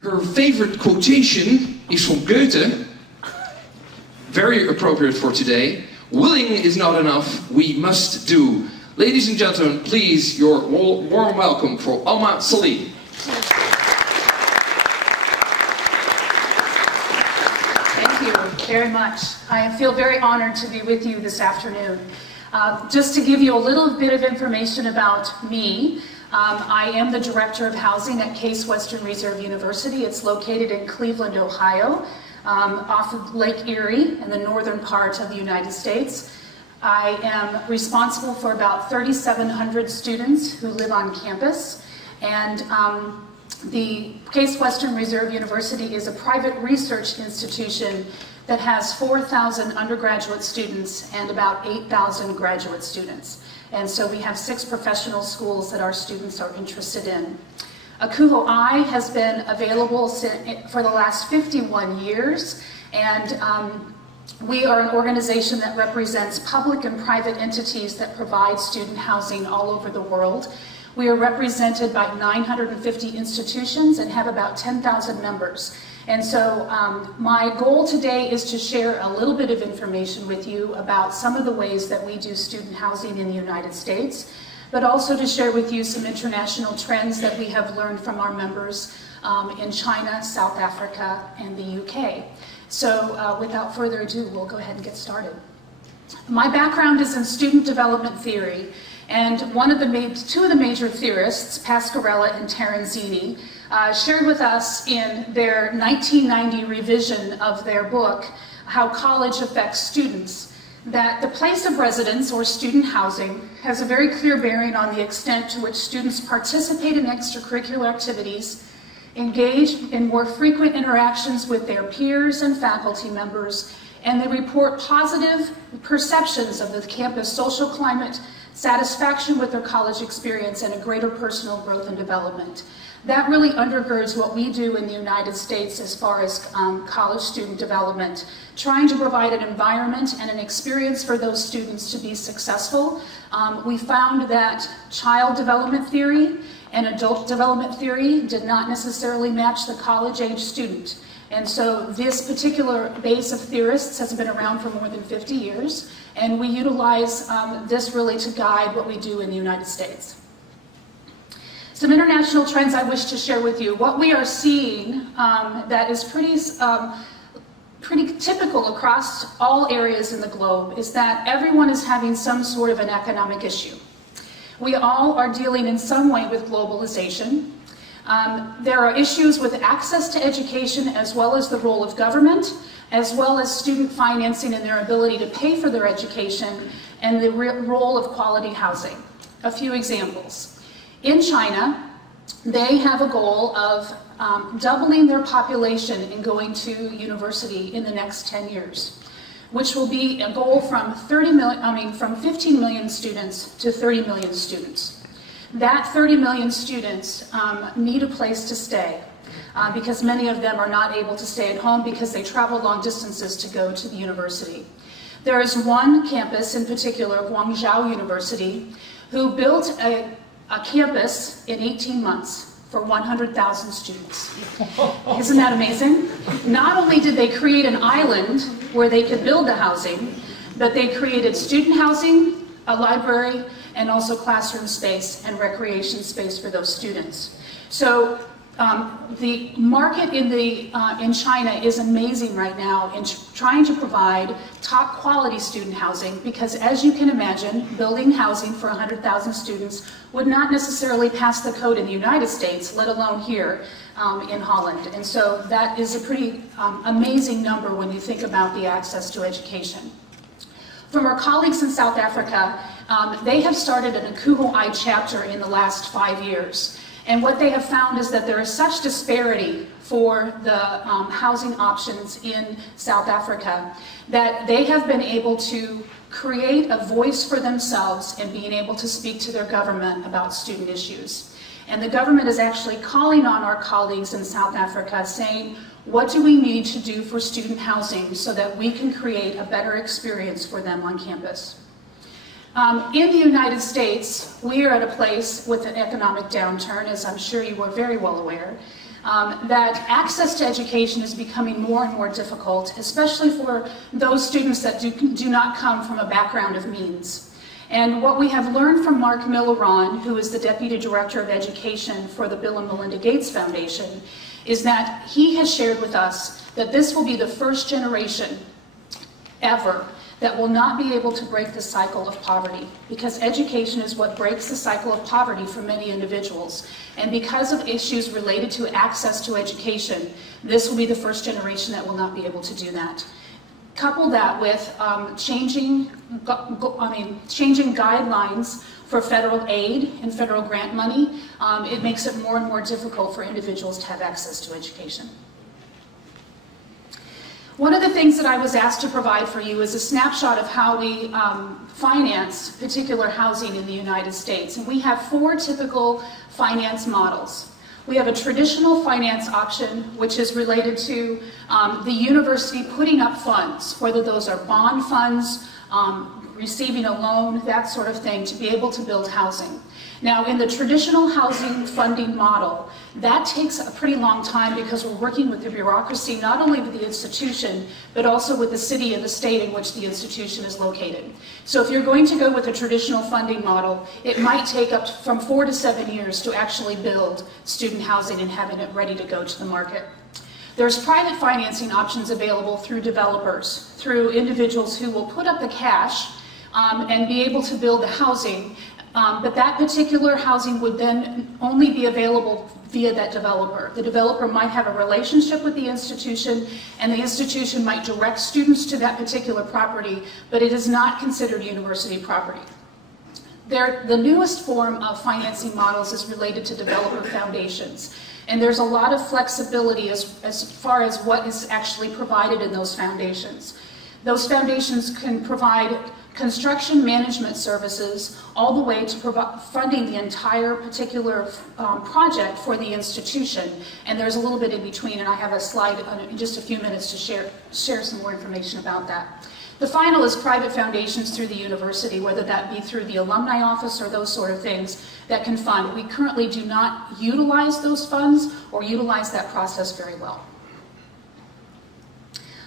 Her favorite quotation is from Goethe, very appropriate for today. Willing is not enough, we must do. Ladies and gentlemen, please, your warm welcome for Alma Sealine. Thank you very much. I feel very honored to be with you this afternoon. Just to give you a little bit of information about me, I am the Director of Housing at Case Western Reserve University. It's located in Cleveland, Ohio, off of Lake Erie in the northern part of the United States. I am responsible for about 3,700 students who live on campus, and the Case Western Reserve University is a private research institution that has 4,000 undergraduate students and about 8,000 graduate students. And so we have 6 professional schools that our students are interested in. Akuho I has been available for the last 51 years, and we are an organization that represents public and private entities that provide student housing all over the world. We are represented by 950 institutions and have about 10,000 members. And so my goal today is to share a little bit of information with you about some of the ways that we do student housing in the United States, but also to share with you some international trends that we have learned from our members in China, South Africa, and the UK. So without further ado, we'll go ahead and get started. My background is in student development theory, and two of the major theorists, Pasquarella and Terenzini, shared with us in their 1990 revision of their book, How College Affects Students, that the place of residence, or student housing, has a very clear bearing on the extent to which students participate in extracurricular activities, engage in more frequent interactions with their peers and faculty members, and they report positive perceptions of the campus social climate, satisfaction with their college experience, and a greater personal growth and development. That really undergirds what we do in the United States as far as college student development, trying to provide an environment and an experience for those students to be successful. We found that child development theory and adult development theory did not necessarily match the college-age student. And so this particular base of theorists has been around for more than 50 years, and we utilize this really to guide what we do in the United States. Some international trends I wish to share with you. What we are seeing that is pretty typical across all areas in the globe is that everyone is having some sort of an economic issue. We all are dealing in some way with globalization. There are issues with access to education, as well as the role of government, as well as student financing and their ability to pay for their education, and the role of quality housing. A few examples. In China, they have a goal of doubling their population and going to university in the next 10 years, which will be a goal from 15 million students to 30 million students. That 30 million students need a place to stay because many of them are not able to stay at home because they travel long distances to go to the university. There is one campus in particular, Guangzhou University, who built a campus in 18 months for 100,000 students. Isn't that amazing? Not only did they create an island where they could build the housing, but they created student housing, a library, and also classroom space and recreation space for those students. So the market in China is amazing right now in trying to provide top quality student housing, because as you can imagine, building housing for 100,000 students would not necessarily pass the code in the United States, let alone here in Holland. And so that is a pretty amazing number when you think about the access to education. From our colleagues in South Africa, they have started an Akuho I chapter in the last 5 years. And what they have found is that there is such disparity for the housing options in South Africa that they have been able to create a voice for themselves in being able to speak to their government about student issues. And the government is actually calling on our colleagues in South Africa saying, what do we need to do for student housing so that we can create a better experience for them on campus? In the United States, we are at a place with an economic downturn, as I'm sure you are very well aware. that access to education is becoming more and more difficult, especially for those students that do not come from a background of means. And what we have learned from Mark Milleron, who is the Deputy Director of Education for the Bill and Melinda Gates Foundation, is that he has shared with us that this will be the first generation ever that will not be able to break the cycle of poverty, because education is what breaks the cycle of poverty for many individuals. And because of issues related to access to education, this will be the first generation that will not be able to do that. Couple that with changing guidelines for federal aid and federal grant money, it makes it more and more difficult for individuals to have access to education. One of the things that I was asked to provide for you is a snapshot of how we finance particular housing in the United States. And we have 4 typical finance models. We have a traditional finance option, which is related to the university putting up funds, whether those are bond funds, receiving a loan, that sort of thing, to be able to build housing. Now, in the traditional housing funding model, that takes a pretty long time because we're working with the bureaucracy, not only with the institution, but also with the city and the state in which the institution is located. So if you're going to go with a traditional funding model, it might take up from 4 to 7 years to actually build student housing and having it ready to go to the market. There's private financing options available through developers, through individuals who will put up the cash and be able to build the housing. But that particular housing would then only be available via that developer. The developer might have a relationship with the institution, and the institution might direct students to that particular property, but it is not considered university property. The newest form of financing models is related to developer foundations. And there's a lot of flexibility as far as what is actually provided in those foundations. Those foundations can provide construction management services all the way to funding the entire particular project for the institution. And there's a little bit in between, and I have a slide in just a few minutes to share some more information about that. The final is private foundations through the university, whether that be through the alumni office or those sort of things that can fund. We currently do not utilize those funds or utilize that process very well.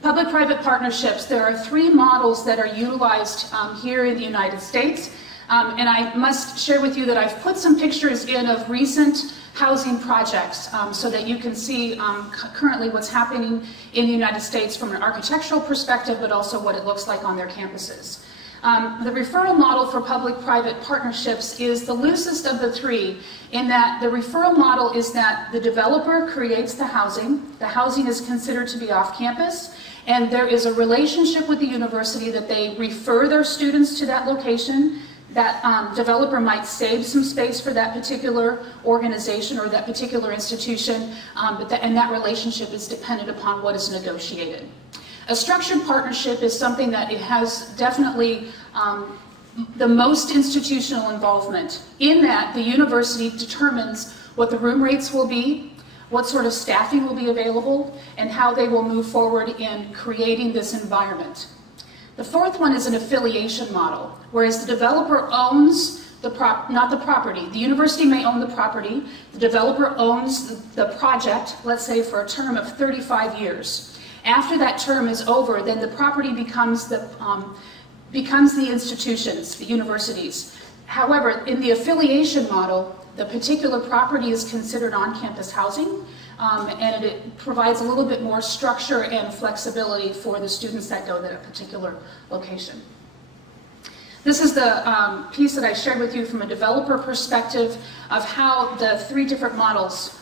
Public-private partnerships, there are 3 models that are utilized here in the United States. And I must share with you that I've put some pictures in of recent housing projects so that you can see currently what's happening in the United States from an architectural perspective, but also what it looks like on their campuses. The referral model for public-private partnerships is the loosest of the 3, in that the referral model is that the developer creates the housing is considered to be off-campus, and there is a relationship with the university that they refer their students to that location. That developer might save some space for that particular organization or that particular institution, and that relationship is dependent upon what is negotiated. A structured partnership is something that it has definitely the most institutional involvement, in that the university determines what the room rates will be, what sort of staffing will be available, and how they will move forward in creating this environment. The 4th one is an affiliation model, whereas the developer owns not the property. The university may own the property. The developer owns the project, let's say for a term of 35 years. After that term is over, then the property becomes the institutions, the universities. However, in the affiliation model, the particular property is considered on-campus housing, and it provides a little bit more structure and flexibility for the students that go to that particular location. This is the piece that I shared with you from a developer perspective of how the 3 different models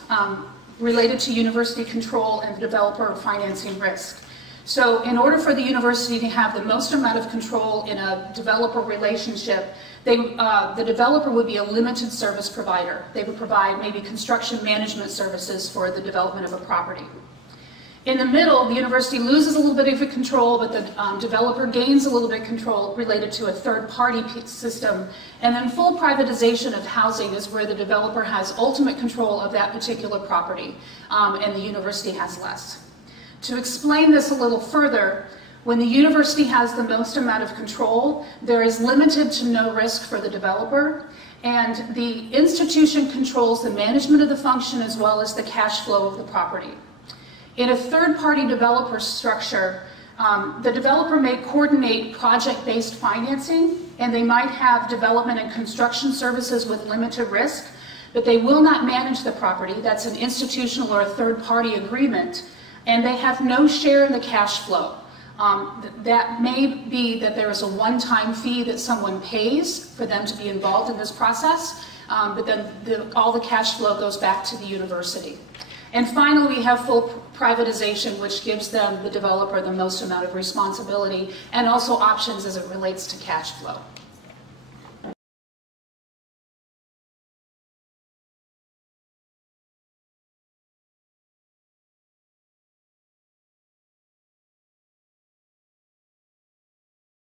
related to university control and developer financing risk. So in order for the university to have the most amount of control in a developer relationship, the developer would be a limited service provider. They would provide maybe construction management services for the development of a property. In the middle, the university loses a little bit of control, but the developer gains a little bit of control related to a third-party system. And then full privatization of housing is where the developer has ultimate control of that particular property, and the university has less. To explain this a little further, when the university has the most amount of control, there is limited to no risk for the developer, And the institution controls the management of the function as well as the cash flow of the property. In a third-party developer structure, the developer may coordinate project-based financing, and they might have development and construction services with limited risk, but they will not manage the property. That's an institutional or a third-party agreement, and they have no share in the cash flow. That may be that there is a one-time fee that someone pays for them to be involved in this process, but then all the cash flow goes back to the university. And finally, we have full privatization, which gives them, the developer, the most amount of responsibility and also options as it relates to cash flow.